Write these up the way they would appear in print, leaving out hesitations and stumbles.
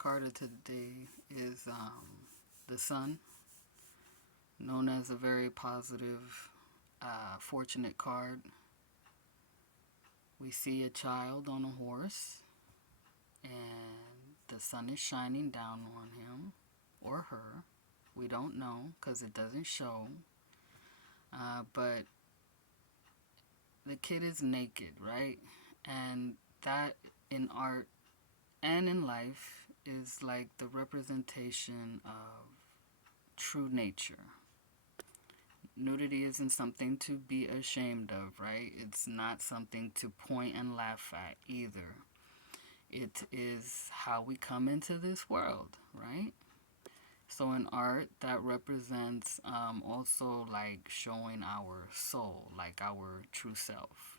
card of today is the Sun, known as a very positive, fortunate card. We see a child on a horse, and the sun is shining down on him or her. We don't know because it doesn't show. But the kid is naked, right? And that in art and in life is like the representation of true nature. Nudity isn't something to be ashamed of, right? It's not something to point and laugh at either. It is how we come into this world, right? So in art, that represents also like showing our soul, like our true self.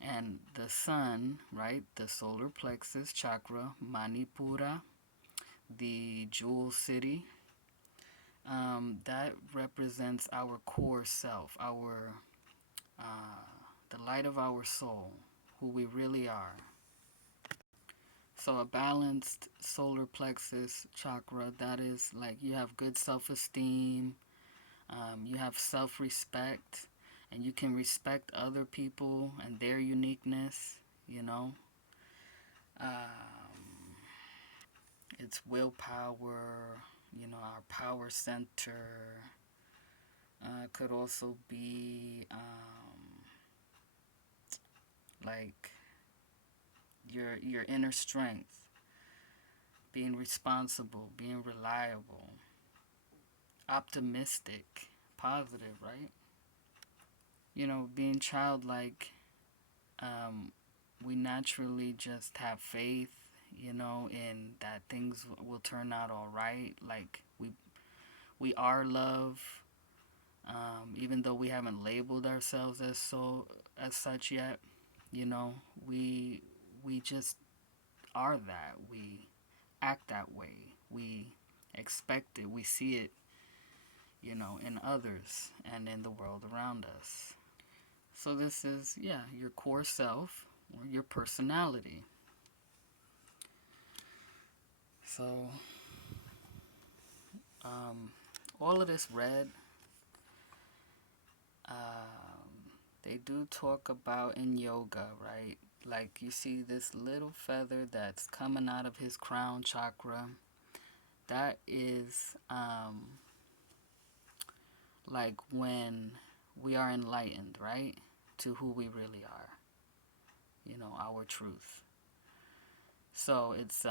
And the sun, right, the solar plexus chakra, Manipura, the jewel city, that represents our core self, our the light of our soul, who we really are. So a balanced solar plexus chakra, that is like you have good self-esteem, you have self-respect, and you can respect other people and their uniqueness, you know. It's willpower, our power center. Could also be like your inner strength, being responsible, being reliable, optimistic, positive, right? Being childlike, we naturally just have faith, in that things will turn out all right. Like we are love, even though we haven't labeled ourselves as such yet. We just are that. We act that way. We expect it. We see it, in others and in the world around us. So this is, your core self or your personality. So, all of this red, they do talk about in yoga, right? Like you see this little feather that's coming out of his crown chakra. That is like when we are enlightened, right? To who we really are, our truth. So it's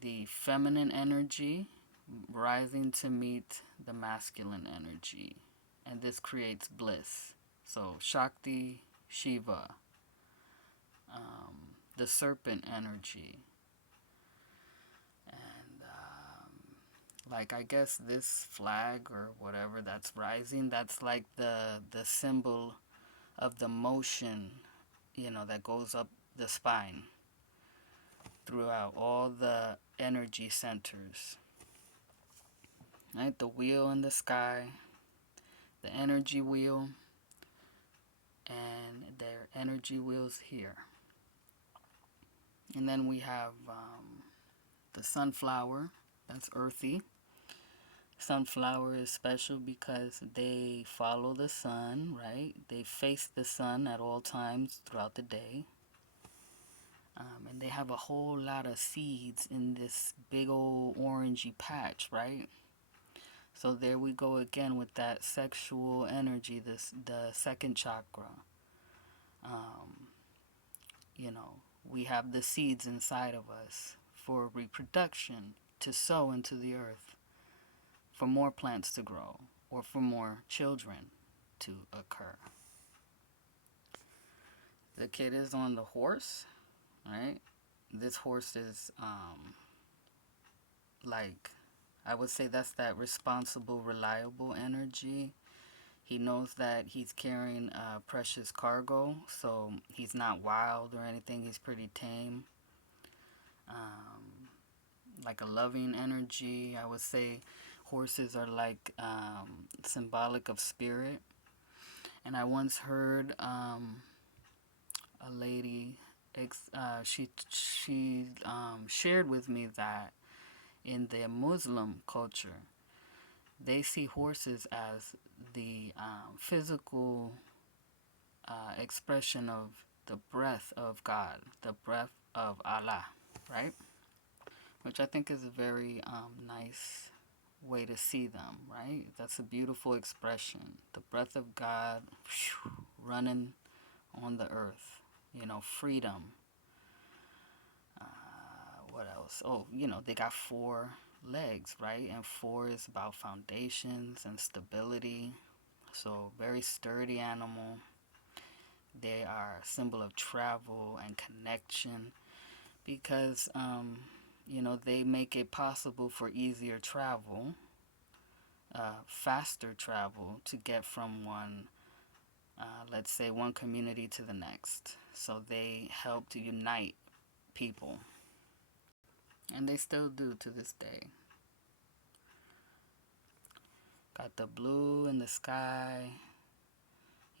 the feminine energy rising to meet the masculine energy, and this creates bliss. So Shakti, Shiva, the serpent energy, and like I guess this flag or whatever that's rising, that's like the symbol of the motion, that goes up the spine throughout all the energy centers. Right, the wheel in the sky, the energy wheel, and their energy wheels here. And then we have the sunflower, that's earthy. Sunflower is special because they follow the sun, right? They face the sun at all times throughout the day. And they have a whole lot of seeds in this big old orangey patch, right? So there we go again with that sexual energy, the second chakra. We have the seeds inside of us for reproduction, to sow into the earth, for more plants to grow, or for more children to occur. The kid is on the horse, right? This horse is like, I would say that's that responsible, reliable energy. He knows that he's carrying a precious cargo, so he's not wild or anything. He's pretty tame. Like a loving energy. I would say horses are like symbolic of spirit. And I once heard a lady she shared with me that in the Muslim culture, they see horses as the physical expression of the breath of God, the breath of Allah, right? Which I think is a very nice way to see them, right? That's a beautiful expression. The breath of God whew, running on the earth, freedom. What else? Oh, they got four legs, right? And four is about foundations and stability. So, very sturdy animal. They are a symbol of travel and connection because, they make it possible for easier travel, faster travel to get from let's say, one community to the next. So they help to unite people. And they still do to this day. Got the blue in the sky,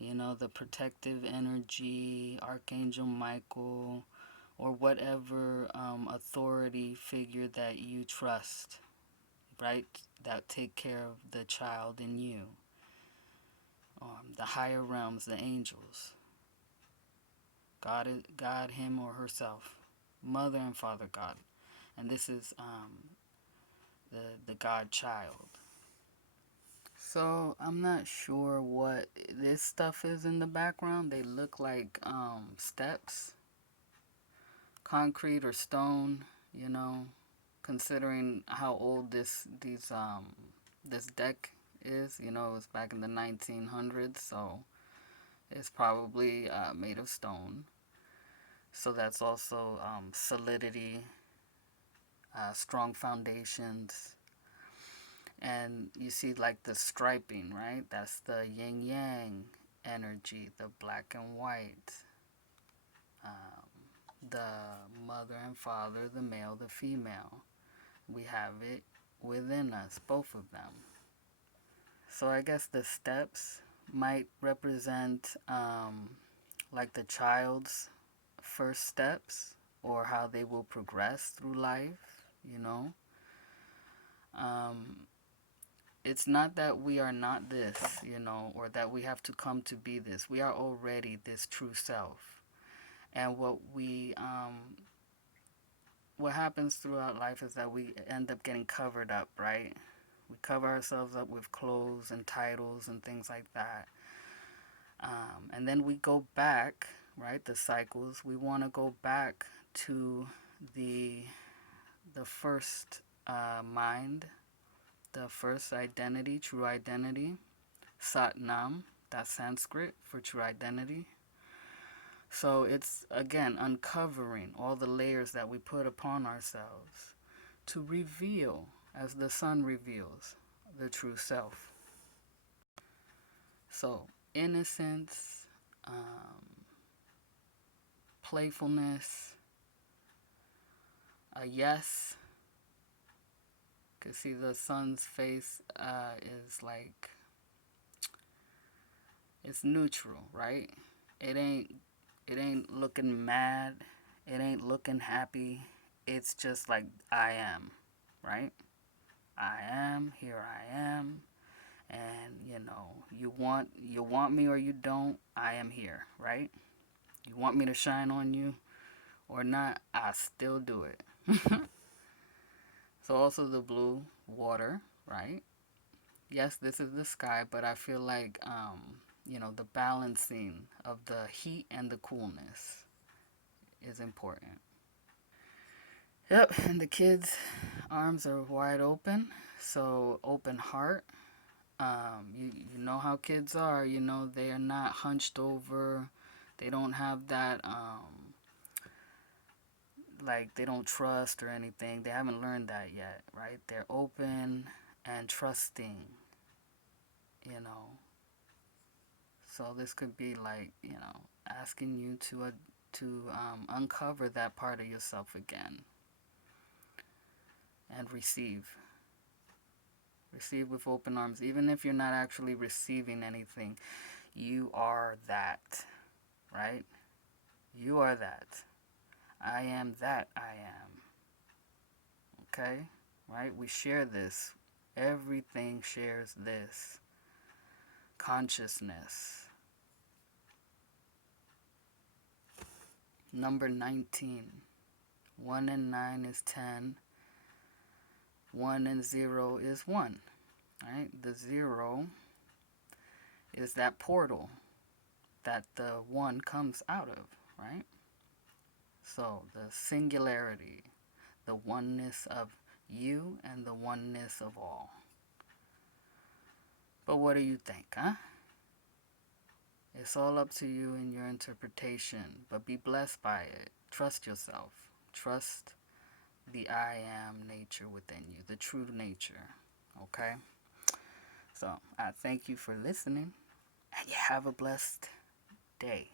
the protective energy, Archangel Michael, or whatever authority figure that you trust, right? That take care of the child in you. The higher realms, the angels. God, him or herself. Mother and Father God. And this is the God child. So I'm not sure what this stuff is in the background. They look like steps, concrete or stone. Considering how old this deck is. It was back in the 1900s, so it's probably made of stone. So that's also solidity, strong foundations. And you see like the striping, right? That's the yin yang energy, the black and white. The mother and father, the male, the female. We have it within us, both of them. So I guess the steps might represent like the child's first steps or how they will progress through life, It's not that we are not this, or that we have to come to be this. We are already this true self. And what happens throughout life is that we end up getting covered up, right? We cover ourselves up with clothes and titles and things like that. And then we go back, right? The cycles. We want to go back to the first mind, the first identity, true identity. Sat Nam, that's Sanskrit for true identity. So it's, again, uncovering all the layers that we put upon ourselves to reveal, as the sun reveals, the true self. So, innocence, playfulness, a yes. You can see the sun's face is like, it's neutral, right? It ain't looking mad. It ain't looking happy. It's just like, I am, right? I am, here I am. And, you want me or you don't, I am here, right? You want me to shine on you or not, I still do it. So also the blue, water, right? Yes, this is the sky, but I feel like, the balancing of the heat and the coolness is important. Yep, and the kids' arms are wide open, so open heart. You know how kids are, they are not hunched over. They don't have that, like they don't trust or anything. They haven't learned that yet, right? They're open and trusting, So this could be like, asking you to uncover that part of yourself again and receive. Receive with open arms. Even if you're not actually receiving anything, you are that, right? You are that. I am that I am. Okay? Right? We share this. Everything shares this. Consciousness. Number 19. 1 and 9 is 10. 1 and 0 is 1. Right? The 0 is that portal that the 1 comes out of, right? So the singularity, the oneness of you and the oneness of all. But what do you think, huh? It's all up to you and your interpretation, but be blessed by it. Trust yourself. Trust the I am nature within you, the true nature, okay? So I thank you for listening, and you have a blessed day.